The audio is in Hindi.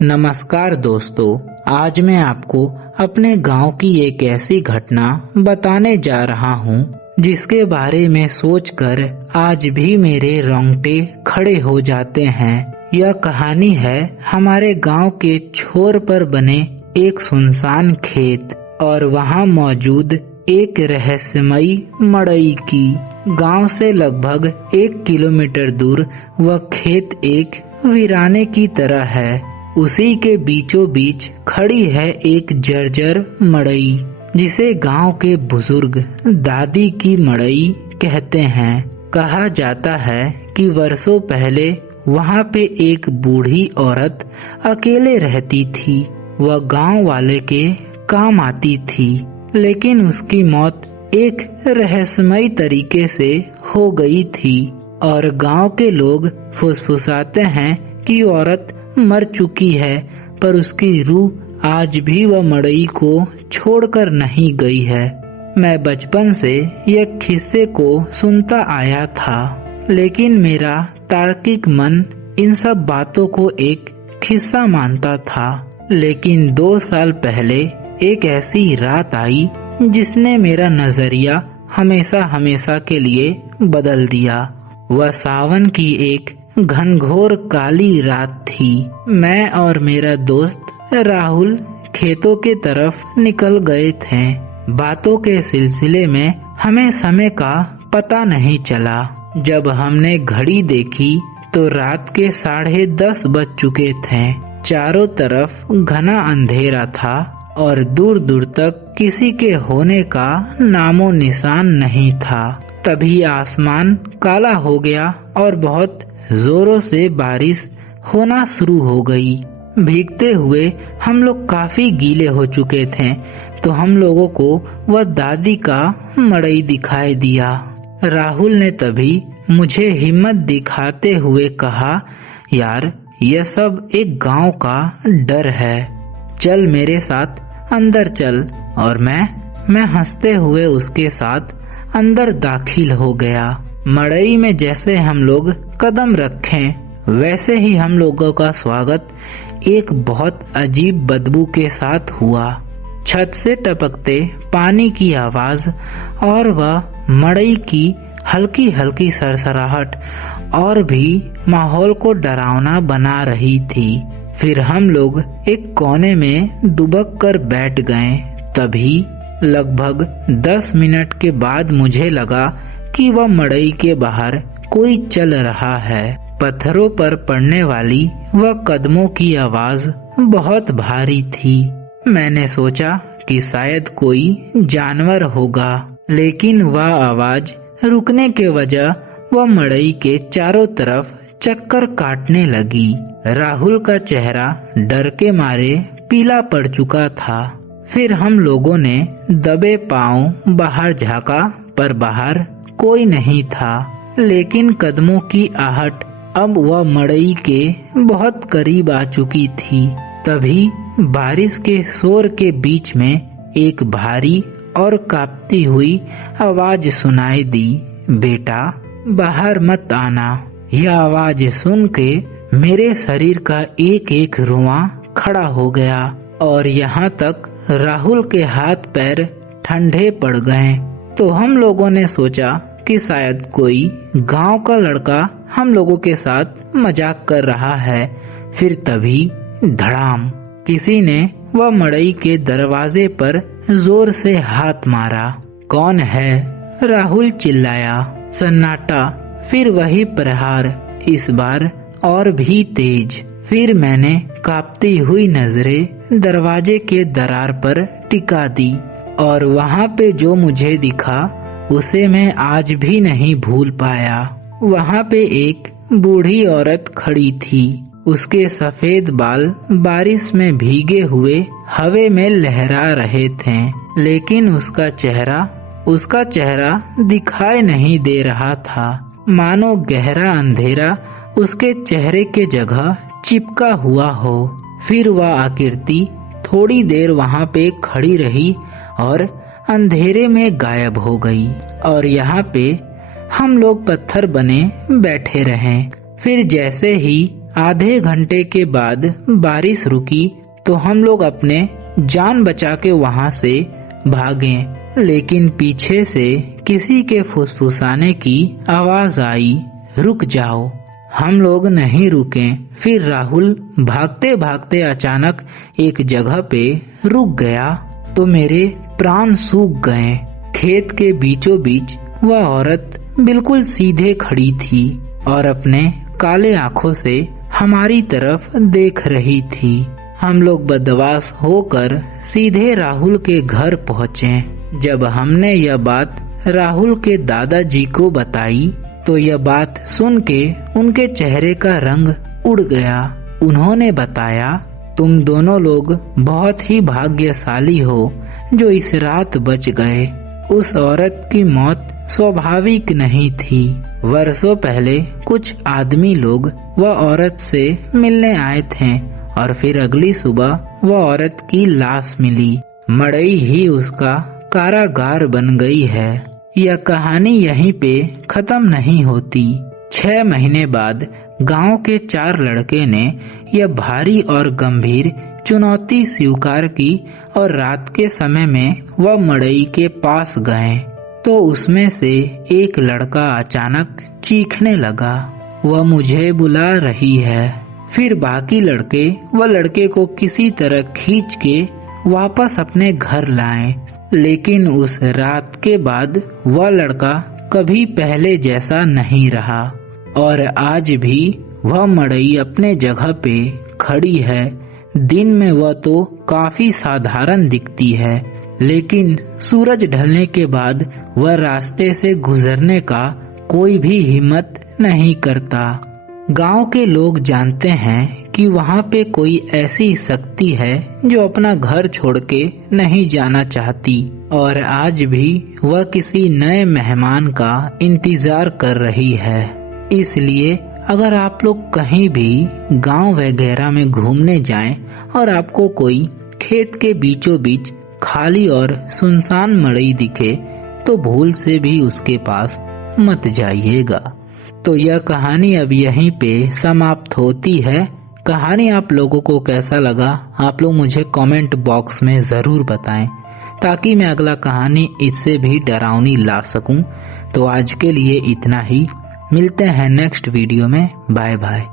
नमस्कार दोस्तों, आज मैं आपको अपने गांव की एक ऐसी घटना बताने जा रहा हूं जिसके बारे में सोचकर आज भी मेरे रोंगटे खड़े हो जाते हैं। यह कहानी है हमारे गांव के छोर पर बने एक सुनसान खेत और वहां मौजूद एक रहस्यमयी मड़ई की। गांव से लगभग 1 किलोमीटर दूर वह खेत एक वीराने की तरह है। उसी के बीचों बीच खड़ी है एक जर्जर मड़ई जिसे गांव के बुजुर्ग दादी की मड़ई कहते हैं। कहा जाता है कि वर्षों पहले वहां पे एक बूढ़ी औरत अकेले रहती थी। वह गांव वाले के काम आती थी, लेकिन उसकी मौत एक रहस्यमयी तरीके से हो गई थी और गांव के लोग फुसफुसाते हैं कि औरत मर चुकी है, पर उसकी रूह आज भी वह मड़ई को छोड़कर नहीं गई है। मैं बचपन से यह किस्से को सुनता आया था, लेकिन मेरा तार्किक मन इन सब बातों को एक किस्सा मानता था। लेकिन 2 साल पहले एक ऐसी रात आई जिसने मेरा नजरिया हमेशा हमेशा के लिए बदल दिया। वह सावन की एक घनघोर काली रात थी। मैं और मेरा दोस्त राहुल खेतों के तरफ निकल गए थे। बातों के सिलसिले में हमें समय का पता नहीं चला। जब हमने घड़ी देखी तो रात के 10:30 बज चुके थे। चारों तरफ घना अंधेरा था और दूर दूर तक किसी के होने का नामो निशान नहीं था। तभी आसमान काला हो गया और बहुत जोरों से बारिश होना शुरू हो गई। भीगते हुए हम लोग काफी गीले हो चुके थे, तो हम लोगों को वह दादी का मड़ई दिखाई दिया। राहुल ने तभी मुझे हिम्मत दिखाते हुए कहा, यार यह सब एक गांव का डर है, चल मेरे साथ अंदर चल। और मैं हंसते हुए उसके साथ अंदर दाखिल हो गया। मड़ई में जैसे हम लोग कदम रखें, वैसे ही हम लोगों का स्वागत एक बहुत अजीब बदबू के साथ हुआ। छत से टपकते पानी की आवाज और वह मड़ई की हल्की हल्की सरसराहट और भी माहौल को डरावना बना रही थी। फिर हम लोग एक कोने में दुबक कर बैठ गए। तभी लगभग 10 मिनट के बाद मुझे लगा कि वह मड़ई के बाहर कोई चल रहा है। पत्थरों पर पड़ने वाली वह कदमों की आवाज बहुत भारी थी। मैंने सोचा कि शायद कोई जानवर होगा, लेकिन वह आवाज रुकने के वजह वह मड़ई के चारों तरफ चक्कर काटने लगी। राहुल का चेहरा डर के मारे पीला पड़ चुका था। फिर हम लोगों ने दबे पांव बाहर झांका, पर बाहर कोई नहीं था। लेकिन कदमों की आहट अब वह मड़ई के बहुत करीब आ चुकी थी। तभी बारिश के शोर के बीच में एक भारी और कांपती हुई आवाज सुनाई दी, बेटा बाहर मत आना। यह आवाज सुन के मेरे शरीर का एक एक रोंवा खड़ा हो गया और यहाँ तक राहुल के हाथ पैर ठंडे पड़ गए। तो हम लोगों ने सोचा कि शायद कोई गांव का लड़का हम लोगों के साथ मजाक कर रहा है। फिर तभी धड़ाम, किसी ने वह मड़ई के दरवाजे पर जोर से हाथ मारा। कौन है? राहुल चिल्लाया। सन्नाटा, फिर वही प्रहार, इस बार और भी तेज। फिर मैंने कांपती हुई नजरें दरवाजे के दरार पर टिका दी और वहाँ पे जो मुझे दिखा उसे मैं आज भी नहीं भूल पाया। वहाँ पे एक बूढ़ी औरत खड़ी थी। उसके सफेद बाल बारिश में भीगे हुए हवा में लहरा रहे थे, लेकिन उसका चेहरा दिखाई नहीं दे रहा था। मानो गहरा अंधेरा उसके चेहरे के जगह चिपका हुआ हो। फिर वह आकृति थोड़ी देर वहाँ पे खड़ी रही और अंधेरे में गायब हो गई और यहाँ पे हम लोग पत्थर बने बैठे रहे। फिर जैसे ही आधे घंटे के बाद बारिश रुकी तो हम लोग अपने जान बचा के वहाँ से भागे, लेकिन पीछे से किसी के फुसफुसाने की आवाज आई, रुक जाओ। हम लोग नहीं रुके। फिर राहुल भागते भागते अचानक एक जगह पे रुक गया तो मेरे प्राण सूख गए। खेत के बीचों बीच वह औरत बिल्कुल सीधे खड़ी थी और अपने काले आंखों से हमारी तरफ देख रही थी। हम लोग बदमाश होकर सीधे राहुल के घर पहुँचे। जब हमने यह बात राहुल के दादाजी को बताई तो यह बात सुन के उनके चेहरे का रंग उड़ गया। उन्होंने बताया, तुम दोनों लोग बहुत ही भाग्यशाली हो जो इस रात बच गए। उस औरत की मौत स्वाभाविक नहीं थी। वर्षों पहले कुछ आदमी लोग वह औरत से मिलने आए थे और फिर अगली सुबह वह औरत की लाश मिली। मड़ई ही उसका कारागार बन गई है। यह कहानी यहीं पे खत्म नहीं होती। 6 महीने बाद गांव के 4 लड़के ने यह भारी और गंभीर चुनौती स्वीकार की और रात के समय में वह मड़ई के पास गए तो उसमें से एक लड़का अचानक चीखने लगा, वह मुझे बुला रही है। फिर बाकी लड़के वह लड़के को किसी तरह खींच के वापस अपने घर लाए, लेकिन उस रात के बाद वह लड़का कभी पहले जैसा नहीं रहा और आज भी वह मड़ई अपने जगह पे खड़ी है। दिन में वह तो काफी साधारण दिखती है, लेकिन सूरज ढलने के बाद वह रास्ते से गुजरने का कोई भी हिम्मत नहीं करता। गांव के लोग जानते हैं कि वहां पे कोई ऐसी शक्ति है जो अपना घर छोड़ के नहीं जाना चाहती और आज भी वह किसी नए मेहमान का इंतजार कर रही है। इसलिए अगर आप लोग कहीं भी गांव वगैरह में घूमने जाएं और आपको कोई खेत के बीचों बीच खाली और सुनसान मड़ई दिखे तो भूल से भी उसके पास मत जाइएगा। तो यह कहानी अब यहीं पे समाप्त होती है। कहानी आप लोगों को कैसा लगा आप लोग मुझे कमेंट बॉक्स में जरूर बताएं ताकि मैं अगला कहानी इससे भी डरावनी ला सकूं। तो आज के लिए इतना ही, मिलते हैं नेक्स्ट वीडियो में। Bye bye.